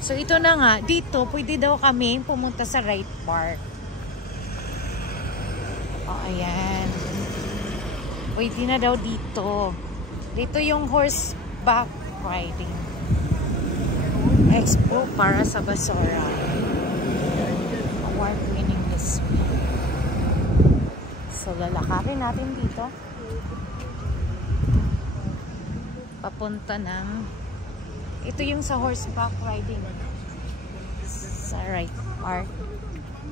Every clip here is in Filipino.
So ito na nga, dito pwede daw kami pumunta sa Wright Park. Oh, ayan. Pwede na daw dito. Dito yung horseback riding expo para sa Basora. Award-winning this week. So lalakarin natin dito. Papunta ng ito yung sa horseback riding sa Wright Park.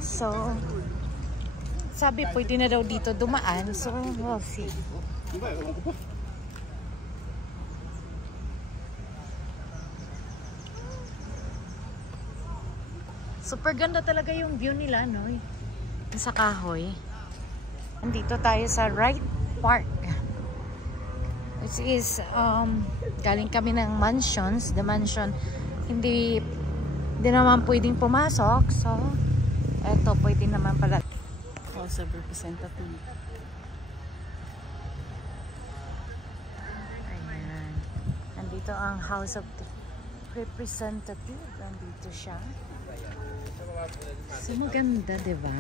So sabi pwede na daw dito dumaan. So we'll see. Super ganda talaga yung view nila, no? Sa kahoy. Andito tayo sa Wright Park. Which is, galing kami ng mansions. The mansion, hindi naman pwedeng pumasok. So, eto, pwede naman pala. House of Representative. Ayan. Nandito ang House of Representative. Nandito siya. So, maganda, diba?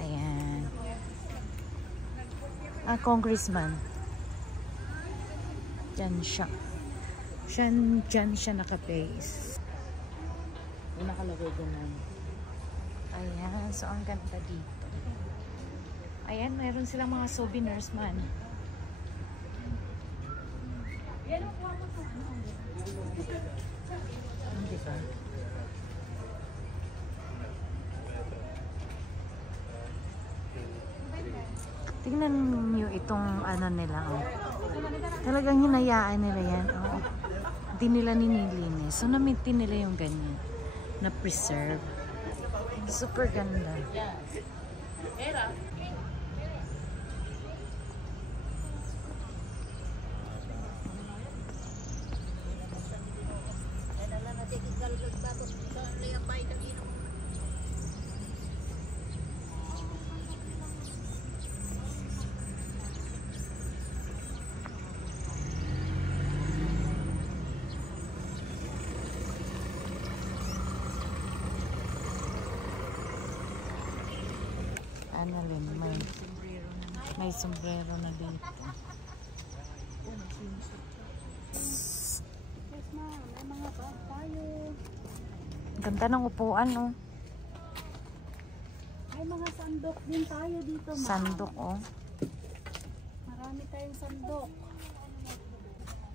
Ayan. Congressman. Diyan siya. Diyan siya naka-base. Yung nakalagay doon. Ayan. So, ang ganda dito. Ayan, mayroon silang mga souvenirs man. Diba? Tingnan niyo itong ano nila, oh. Talagang hinayaan nila yan, oh. Hindi nila ninilinis. So, na-maintain nila yung ganyan. Na-preserve. Super ganda. Annalyn, may sombrero na dito. Ganda ng upuan, no? Ay, mga sandok din tayo dito, ma'am. Sandok, oh. Marami tayong sandok.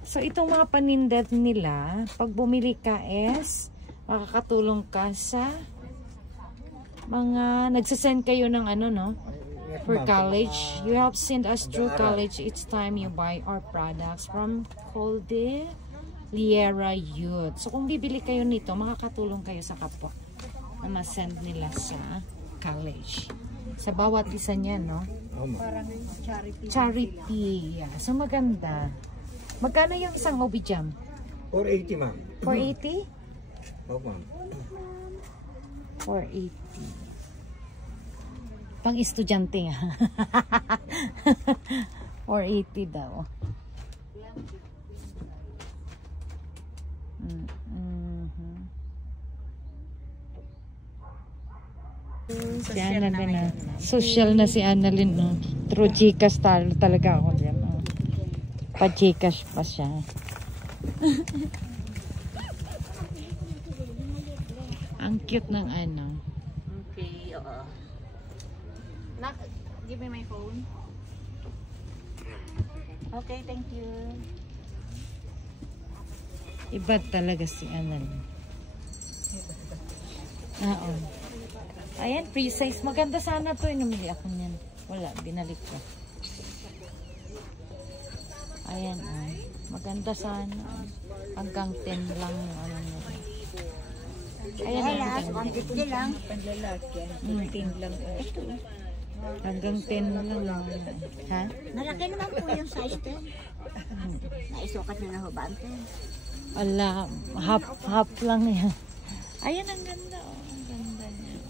So, itong mga panindat nila, pag bumili ka is, makakatulong ka sa mga nagsasend kayo ng ano, no? For college. You have sent us through college each time you buy our products from Cordillera Youth. So, kung bibili kayo nito, makakatulong kayo sa kapwa na masend nila sa college. Sa bawat isa niya, no? Parang charity. Charity. Yeah. So, maganda. Magkano yung isang Obijam? 480, ma'am. 480? Oh, ma'am. 480. Pang estudyante nga. 480 daw. Si Annalyn na. Social na si Annalyn, no? Through Gcash talaga ako dyan. No? Pa-Gcash pa siya. Ang cute ng ano. Okay, oo. Give me my phone. Okay, thank you. Iba talaga si Annalyn. Oo. Ayan, free size. Maganda sana to. Namili ako niyan. Wala, binalik ko. Ayan, ay. Maganda sana. Hanggang 10 lang yung ano nila. Ayan, hanggang 150 lang. Panlalaki. 15 lang. hanggang 10 lang. Ha? Malaki naman po yung size 10. Naisukat na na hubaan 10. Wala, half lang yan. Ayan, ang ganda. Oh. Ang ganda niya.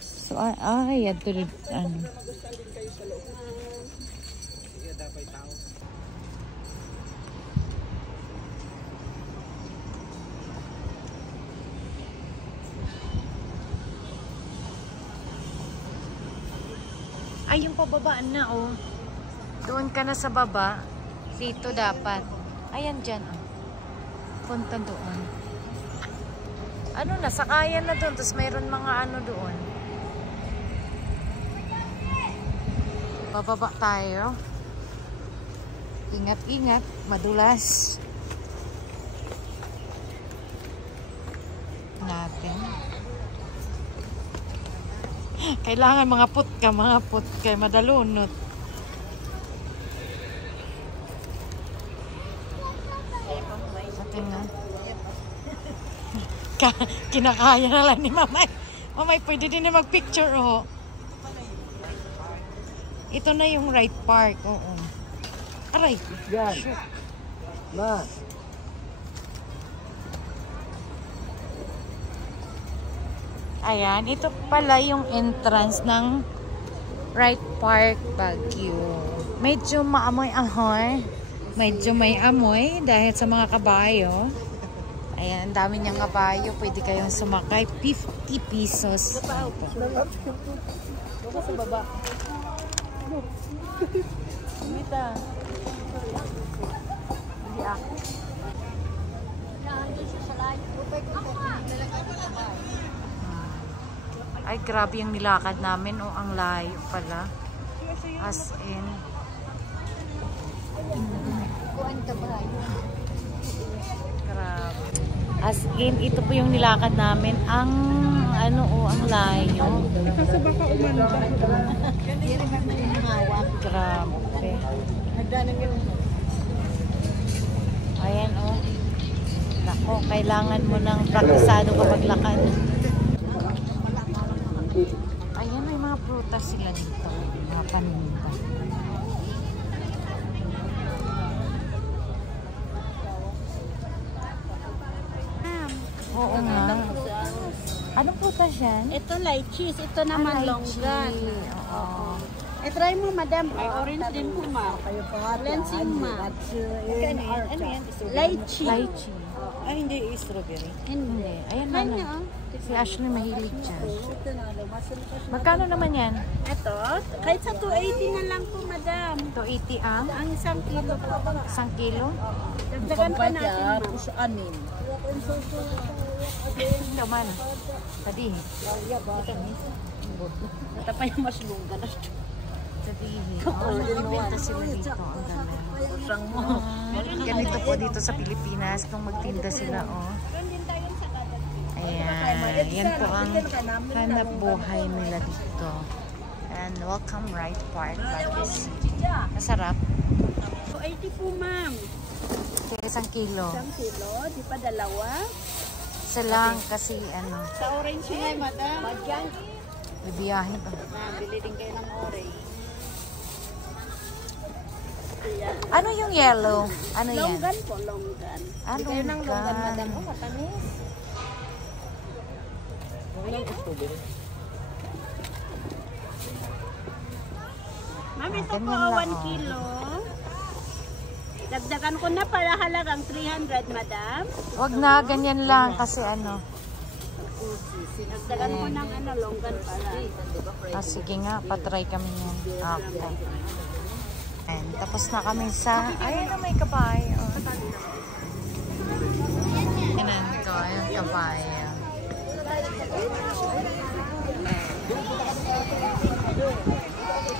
So, dito ay ato ano. Ay, yung pababaan na, oh. Doon ka na sa baba. Dito dapat. Ayan dyan, oh. Punta doon. Ano na, sakayan na doon. Tapos mayroon mga ano doon. Bababa tayo. Ingat-ingat. Madulas. Natin. Kailangan mga put ka, madalunot. Tingnan. Kinakaya na lang ni Mamay. Mamay, pwede din na mag-picture, oh. Ito na yung right park, oo. Aray. Yan. Ma. Ayan, ito pala yung entrance ng Right Park Baguio. Medyo maamoy-ahoy. Medyo may amoy dahil sa mga kabayo. Ayan, ang dami niyang kabayo. Pwede kayong sumakay. 50 pesos. Ito sa baba. Mita. Hindi ako. Ay, grabe yung nilakad namin. O, ang layo pala. As in. Grabe. As in, ito po yung nilakad namin. Ang, ano, o, ang layo. Kasi baka umanda. Grabe. Nagdanan yung... Ayan, o. Nako, kailangan mo ng praktisado kapag lakad. Ayan, may mga prutas sila dito. Mga paninda. Oo nga. Anong prutas yan? Ito lychees, ito naman longgan. Oo. Try mo, madam. Ay, orange din po, ma. Lansing, ma. Ano yan? Lychee. Lychee. Ay, hindi strawberry. Hindi. Ayan na Ano? lang. Si Ashley mahilig dyan. Magkano naman yan? Ito, kahit sa 280 na lang po, madam. 280 ang? Ang 1 kilo po. 1 kilo? Dagdagan pa natin, ma'am. Anin. Naman. Tadi. Ito pa yung mas lungga na. Tadi. Nagbibenta sila dito. Ang galing. Ganito po dito sa Pilipinas. Kung magtinda sila, oh. Ayan. Yan po ang hanap buhay nila dito. And welcome Right Park, Baguio City. Masarap. 280 po, ma'am. Kaya 1 kilo. 1 kilo, di pa dalawa. Isa lang kasi ano, Sa orange nga, madam. Madyan. bibiyahe ba? Bili din kayo ng orange. Ano yung yellow? Ano yan? Longgan po, longgan. Ah, Bili kayo ng longgan, madam. longgan. Oh, matamis. Ma'am, ito po Ganyan lang, 1 kilo. Dagdagan ko na para halagang 300, madam. Wag na, ganyan lang kasi ano. Dagdagan ko ng ano, longgan para. Ah, sige nga, patry kami yan. Okay. And, tapos na kami sa, ayun na may kabayo. Yan ko, yung kabayo.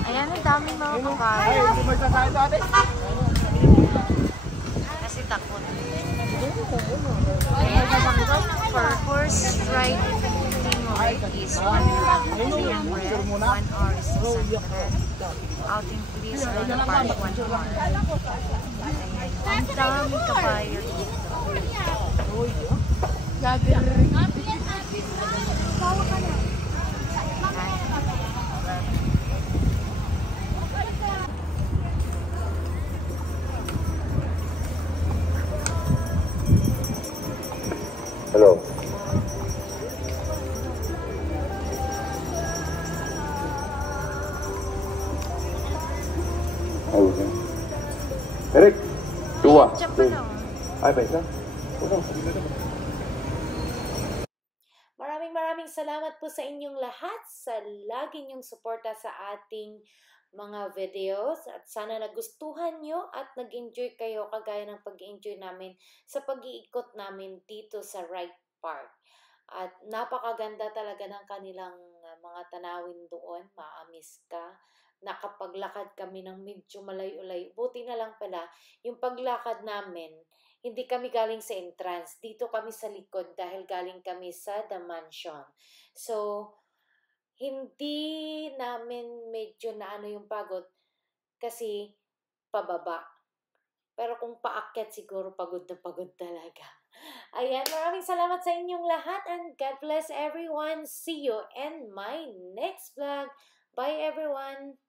Ayan, ang daming mga kabayo. Kasi takot. Ayan, per horse ride ride is 100, 1 hour is 600. Outing please on the park 1 hour. Ayan, ang daming kabayo dito. Hello. Eric, dua. Ayan, dyan pala, oh. Ay, may isa. Maraming salamat po sa inyong lahat sa lagi niyong suporta sa ating mga videos at sana nagustuhan nyo at nag-enjoy kayo kagaya ng pag-enjoy namin sa pag-iikot namin dito sa Wright Park. At napakaganda talaga ng kanilang mga tanawin doon, maamis ka. Nakapaglakad kami ng medyo malayo-layo. Buti na lang pala, yung paglakad namin, hindi kami galing sa entrance. Dito kami sa likod dahil galing kami sa The Mansion. So, hindi namin medyo naano yung pagod kasi pababa. Pero kung paakyat siguro pagod na pagod talaga. Ayan, maraming salamat sa inyong lahat and God bless everyone. See you in my next vlog. Bye everyone!